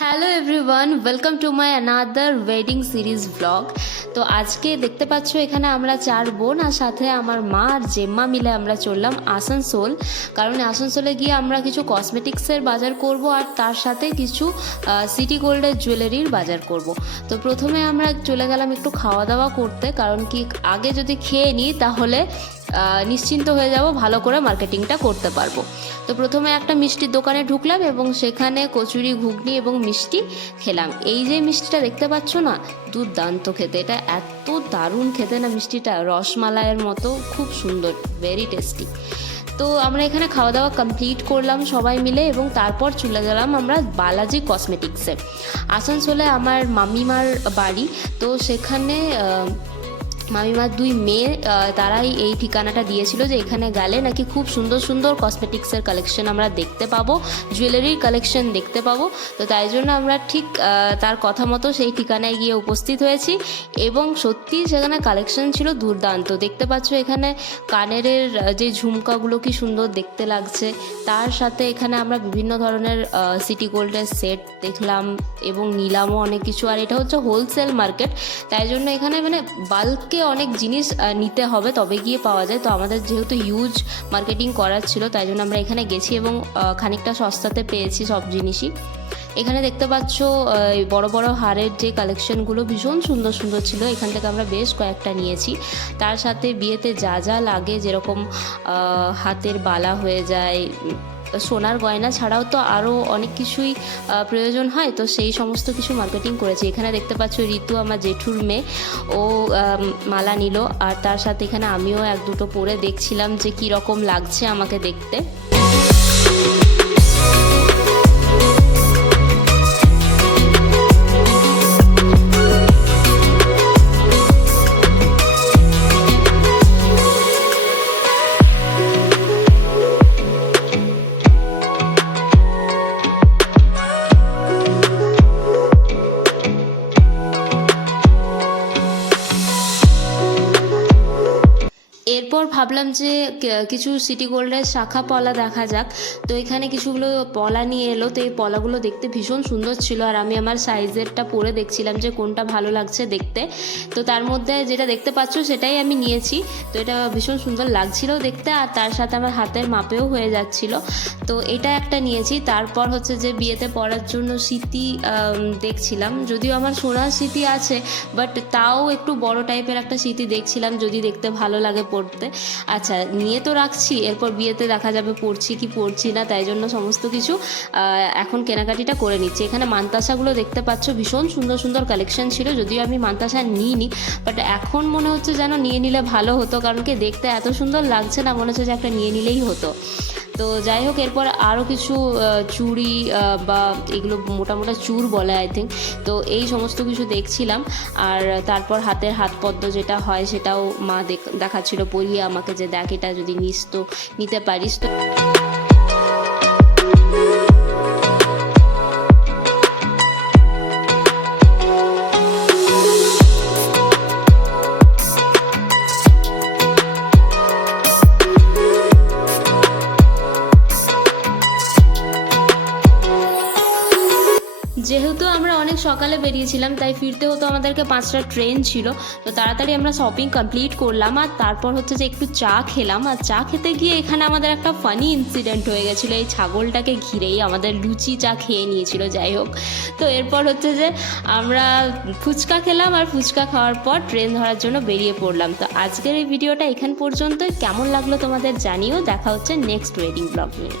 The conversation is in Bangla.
Hello everyone welcome to my another wedding series blog তো আজকে দেখতে পাচ্ছ এখানে আমরা চার বোন আর সাথে আমার মা আর জেম্মা মিলে আমরা চললাম আসানসোল। কারণ আসানসোলে গিয়ে আমরা কিছু কসমেটিক্সের বাজার করব আর তার সাথে কিছু সিটি গোল্ডের জুয়েলারির বাজার করব। তো প্রথমে আমরা চলে গেলাম একটু খাওয়া দাওয়া করতে, কারণ কি আগে যদি খেয়ে নিই তাহলে নিশ্চিন্ত হয়ে যাব, ভালো করে মার্কেটিংটা করতে পারব। তো প্রথমে একটা মিষ্টির দোকানে ঢুকলাম এবং সেখানে কচুরি, ঘুগনি এবং মিষ্টি খেলাম। এই যে মিষ্টিটা দেখতে পাচ্ছ না, দুর্দান্ত খেতে। এটা এত দারুণ খেতে না মিষ্টিটা, রসমালাইয়ের মতো, খুব সুন্দর ভেরি টেস্টি তো আমরা এখানে খাওয়া দাওয়া কমপ্লিট করলাম সবাই মিলে এবং তারপর চলে গেলাম আমরা বালাজি কসমেটিক্সে আসানসোলে আমার মামিমার বাড়ি, তো সেখানে মামিমার দুই মেয়ে তারাই এই ঠিকানাটা দিয়েছিল যে এখানে গেলে নাকি খুব সুন্দর সুন্দর কসমেটিক্সের কালেকশন আমরা দেখতে পাবো জুয়েলারির কালেকশন দেখতে পাবো। তো তাই জন্য আমরা ঠিক তার কথা মতো সেই ঠিকানায় গিয়ে উপস্থিত হয়েছি এবং সত্যি সেখানে কালেকশন ছিল দুর্দান্ত। দেখতে পাচ্ছ এখানে কানের যে ঝুমকাগুলো কি সুন্দর দেখতে লাগছে, তার সাথে এখানে আমরা বিভিন্ন ধরনের সিটি গোল্ডের সেট দেখলাম এবং নিলামও অনেক কিছু। আর এটা হচ্ছে হোলসেল মার্কেট তাই জন্য এখানে মানে বাল্কে অনেক জিনিস নিতে হবে, তবে গিয়ে পাওয়া যায়। তো আমাদের যেহেতু হিউজ মার্কেটিং করার ছিল, তাই জন্য আমরা এখানে গেছি এবং খানিকটা সস্তাতে পেয়েছি সব জিনিসই। এখানে দেখতে পাচ্ছ বড় বড় হারের যে কালেকশনগুলো ভীষণ সুন্দর সুন্দর ছিল। এখান থেকে আমরা বেশ কয়েকটা নিয়েছি। তার সাথে বিয়েতে যা যা লাগে, যেরকম হাতের বালা হয়ে যায় সোনার গয়না ছাড়াও তো আরও অনেক কিছুই প্রয়োজন হয়। তো সেই সমস্ত কিছু মার্কেটিং করেছে। এখানে দেখতে পাচ্ছ ঋতু আমার জেঠুর মেয়ে। ও মালা নিল। আর তার সাথে এখানে আমিও এক দুটো পরে দেখছিলাম যে কী রকম লাগছে আমাকে দেখতে। এরপর ভাবলাম যে কিছু সিটি গোল্ডের শাখা পলা দেখা যাক। তো এখানে কিছুগুলো পলা নিয়ে এলো। তো এই পলাগুলো দেখতে ভীষণ সুন্দর ছিল। আর আমি আমার সাইজেরটা পরে দেখছিলাম যে, কোনটা ভালো লাগছে দেখতে। তো তার মধ্যে যেটা দেখতে পাচ্ছ, সেটাই আমি নিয়েছি। তো এটা ভীষণ সুন্দর লাগছিল দেখতে। আর তার সাথে আমার হাতের মাপেও হয়ে যাচ্ছিল। তো এটা একটা নিয়েছি। তারপর হচ্ছে যে, বিয়েতে পড়ার জন্য স্মৃতি দেখছিলাম। যদিও আমার সোনার স্মৃতি আছে, বাট তাও একটু বড় টাইপের একটা স্মৃতি দেখছিলাম। যদি দেখতে ভালো লাগে পড়তে আচ্ছা নিয়ে তো রাখছি, এরপর বিয়েতে দেখা যাবে পড়ছি কি পড়ছি না, তাই জন্য সমস্ত কিছু এখন কেনাকাটিটা করে নিচ্ছি। এখানে মান্তাসাগুলো দেখতে পাচ্ছ, ভীষণ সুন্দর সুন্দর কালেকশন ছিল, যদিও আমি মান্তাসা নিইনি বাট এখন মনে হচ্ছে যেন নিয়ে নিলে ভালো হতো, কারণ কি দেখতে এত সুন্দর লাগছে না, মনে হচ্ছে যে একটা নিয়ে নিলেই হতো। তো যাই হোক, এরপর আরও কিছু চুরি চুড়ি বা এগুলো মোটা মোটা চুর বলে আই থিঙ্ক তো এই সমস্ত কিছু দেখছিলাম। আর তারপর হাতের হাত পদ্ম যেটা হয়, সেটাও মা দেখ- দেখাচ্ছিল। পরিয়ে আমাকে যে দেখ, এটা যদি নিস তো, নিতে পারিস তো। যেহেতু আমরা অনেক সকালে বেরিয়েছিলাম, তাই ফিরতে হতো আমাদেরকে পাঁচটা ট্রেন ছিল। তো তাড়াতাড়ি আমরা শপিং কমপ্লিট করলাম আর তারপর হচ্ছে যে একটু চা খেলাম। আর চা খেতে গিয়ে এখানে আমাদের একটা ফানি ইনসিডেন্ট হয়ে গেছিল। এই ছাগলটাকে ঘিরেই আমাদের লুচি চা খেয়ে নিয়েছিল, যাই হোক। তো এরপর হচ্ছে যে আমরা ফুচকা খেলাম আর ফুচকা খাওয়ার পর ট্রেন ধরার জন্য বেরিয়ে পড়লাম। তো আজকের এই ভিডিওটা এখান পর্যন্ত কেমন লাগল তোমাদের জানিও। দেখা হচ্ছে নেক্সট ওয়েডিং ব্লগ নিয়ে।